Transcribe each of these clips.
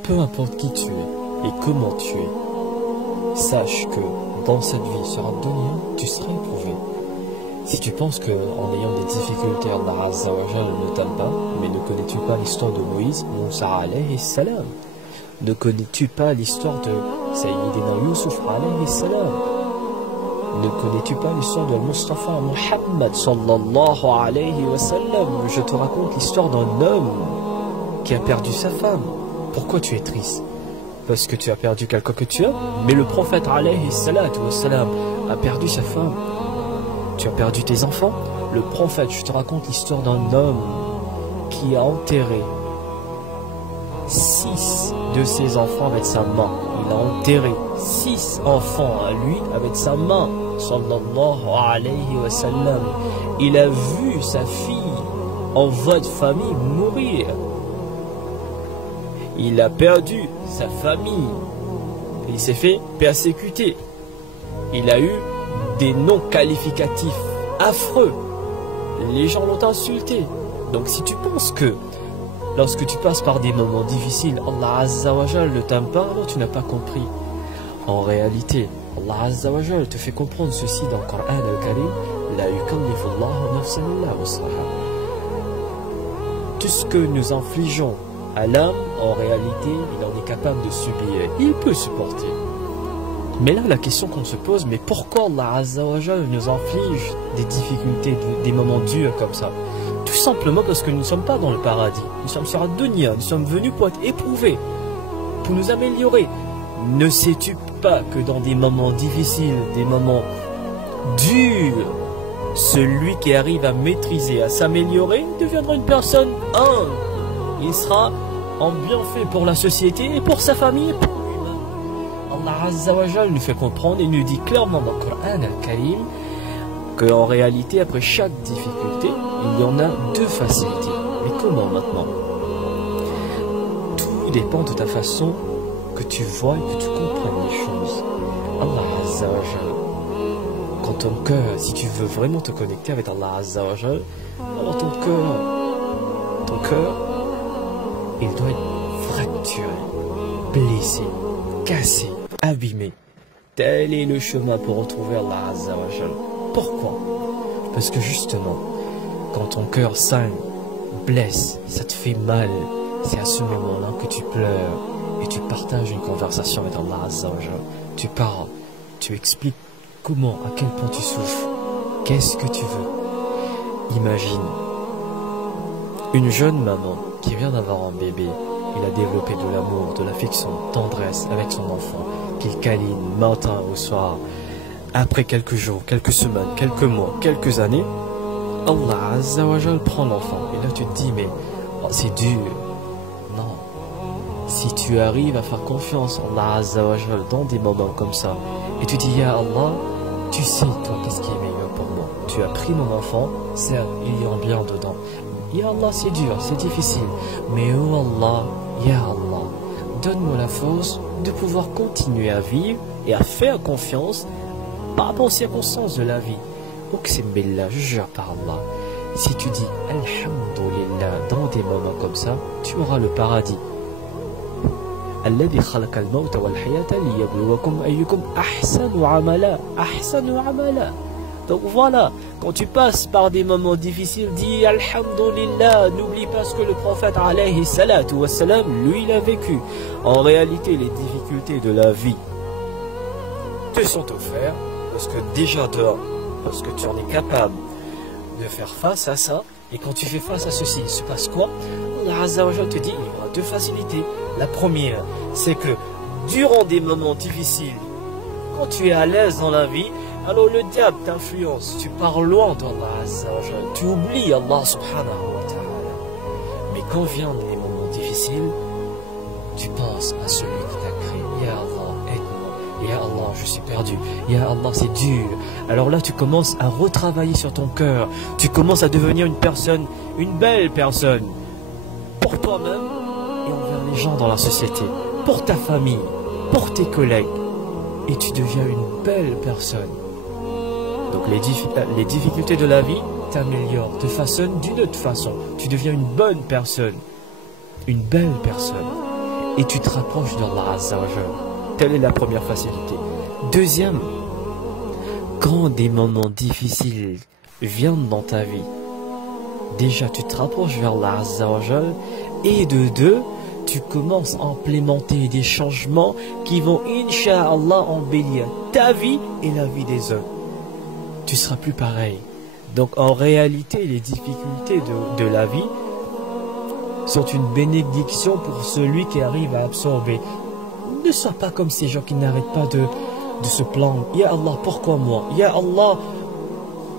Peu importe qui tu es et comment tu es, sache que dans cette vie sur Ad-Dunya, tu seras éprouvé. Si tu penses qu'en ayant des difficultés, Allah Azza wa Jal ne t'aime pas, mais ne connais-tu pas l'histoire de Moïse, Moussa alayhi salam? Ne connais-tu pas l'histoire de Sayyidina Yusuf alayhi salam? Ne connais-tu pas l'histoire de Mustafa Muhammad sallallahu alayhi wa sallam? Je te raconte l'histoire d'un homme qui a perdu sa femme. Pourquoi tu es triste? Parce que tu as perdu quelqu'un que tu as. Mais le prophète alayhi salatu wa salam a perdu sa femme. Tu as perdu tes enfants. Le prophète, je te raconte l'histoire d'un homme qui a enterré 6 de ses enfants avec sa main. Il a enterré 6 enfants à lui avec sa main. Sallallahu alayhi wa sallam. Il a vu sa fille en voie de famille mourir. Il a perdu sa famille. Il s'est fait persécuter. Il a eu des noms qualificatifs affreux. Les gens l'ont insulté. Donc si tu penses que lorsque tu passes par des moments difficiles, Allah Azza wa Jal ne t'aime pas, alors tu n'as pas compris. En réalité, Allah Azza wa Jal te fait comprendre ceci dans le Coran al-Karim. La yukallifu Allahu nafsan illa wus'aha. Tout ce que nous infligeons à l'âme, en réalité, il en est capable de subir. Il peut supporter. Mais là, la question qu'on se pose, mais pourquoi Allah Azza wa Jal nous inflige des difficultés, des moments durs comme ça? Tout simplement parce que nous ne sommes pas dans le paradis. Nous sommes sur Ad-Dunya. Nous sommes venus pour être éprouvés, pour nous améliorer. Ne sais-tu pas que dans des moments difficiles, des moments durs, celui qui arrive à maîtriser, à s'améliorer, deviendra une personne humble. Il sera en bienfait pour la société et pour sa famille et pour lui-même. Allah Azza wa Jal nous fait comprendre et nous dit clairement dans le Coran al-Karim qu'en réalité, après chaque difficulté, il y en a 2 facilités. Mais comment maintenant? Tout dépend de ta façon que tu vois et que tu comprennes les choses. Allah Azza wa Jal, quand ton cœur, si tu veux vraiment te connecter avec Allah Azza wa Jal, alors ton cœur, il doit être fracturé, blessé, cassé, abîmé. Tel est le chemin pour retrouver Allah Azza wa Jal. Pourquoi? Parce que justement, quand ton cœur saigne, blesse, ça te fait mal, c'est à ce moment-là que tu pleures et tu partages une conversation avec Allah Azza wa Jal. Tu parles, tu expliques comment, à quel point tu souffres, qu'est-ce que tu veux. Imagine une jeune maman qui vient d'avoir un bébé. Il a développé de l'amour, de l'affection, tendresse avec son enfant, qu'il câline matin au soir. Après quelques jours, quelques semaines, quelques mois, quelques années, Allah Azza wa Jal prend l'enfant. Et là tu te dis, mais oh, c'est dur. Non. Si tu arrives à faire confiance en Allah Azza wa Jal dans des moments comme ça, et tu dis, Ya Allah, tu sais toi qu'est-ce qui est meilleur pour moi. Tu as pris mon enfant, certes, il y a un bien dedans. Ya Allah, c'est dur, c'est difficile. Mais oh Allah, Ya Allah, donne-moi la force de pouvoir continuer à vivre et à faire confiance par rapport aux circonstances de la vie. Uqsim billah, je jure par Allah. Si tu dis Alhamdulillah dans des moments comme ça, tu auras le paradis. Alladhi khalaqa al-mawta wal-hayata liyabluwakum ayyukum ahsanu amala. Ahsanu amala. Donc voilà, quand tu passes par des moments difficiles, dis Alhamdulillah, n'oublie pas ce que le prophète alayhi salatu wa salam, lui, il a vécu. En réalité, les difficultés de la vie te sont offertes parce que déjà dehors, parce que tu en es capable de faire face à ça. Et quand tu fais face à ceci, il se passe quoi? Allah Azza wa Jal te dit, il y aura 2 facilités. La première, c'est que durant des moments difficiles, quand tu es à l'aise dans la vie, alors le diable t'influence, tu pars loin d'Allah Azza wa Jal, tu oublies Allah subhanahu wa ta'ala. Mais quand viennent les moments difficiles, tu penses à celui qui t'a créé. Ya Allah, aide-moi. Ya Allah, je suis perdu. Ya Allah, c'est dur. Alors là, tu commences à retravailler sur ton cœur. Tu commences à devenir une personne, une belle personne. Pour toi-même et envers les gens dans la société. Pour ta famille, pour tes collègues. Et tu deviens une belle personne. Donc les difficultés de la vie t'améliorent, te façonnent d'une autre façon. Tu deviens une bonne personne, une belle personne. et tu te rapproches d'Allah Azza wa Jal. Telle est la première facilité. Deuxième, quand des moments difficiles viennent dans ta vie, déjà tu te rapproches vers Allah Azza wa Jal, et de deux, tu commences à implémenter des changements qui vont, Inch'Allah, embellir ta vie et la vie des autres. Tu seras plus pareil. Donc en réalité, les difficultés de la vie sont une bénédiction pour celui qui arrive à absorber. Ne sois pas comme ces gens qui n'arrêtent pas de se plaindre. Ya Allah, pourquoi moi? Ya Allah,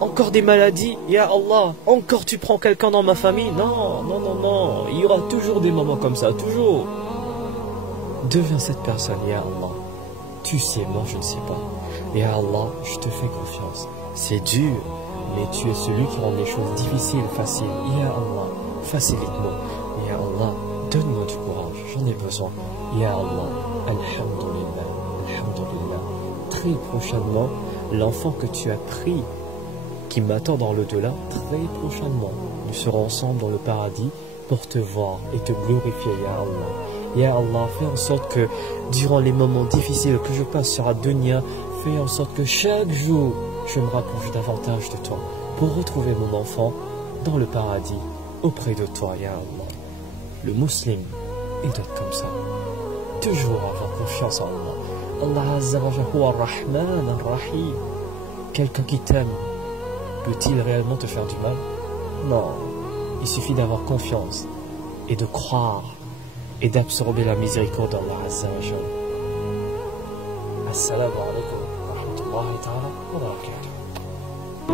encore des maladies. Ya Allah, encore tu prends quelqu'un dans ma famille. Non, non, non, non. Il y aura toujours des moments comme ça, toujours. Deviens cette personne, Ya Allah. Tu sais, moi je ne sais pas. Ya Allah, je te fais confiance. C'est dur, mais tu es celui qui rend les choses difficiles, faciles. Ya Allah, facilite-moi. Ya Allah, donne-moi du courage, j'en ai besoin. Ya Allah, Alhamdulillah, Alhamdulillah. Très prochainement, l'enfant que tu as pris, qui m'attend dans le-delà, très prochainement, nous serons ensemble dans le paradis pour te voir et te glorifier, Ya Allah. Ya Allah, fais en sorte que, durant les moments difficiles que je passe sur la dunya, fais en sorte que chaque jour, je me rapproche davantage de toi, pour retrouver mon enfant dans le paradis, auprès de toi, Ya Allah. Le musulman, il doit être comme ça. Toujours avoir confiance en Allah. Allah Azza wa Jalla huwa ar-Rahman ar-Rahim. Quelqu'un qui t'aime, peut-il réellement te faire du mal? Non. Il suffit d'avoir confiance et de croire et d'absorber la miséricorde d'Allah Azza wa Jalla. Assalamu alaikum wa rahmatullahi ta'ala wa barakatuh.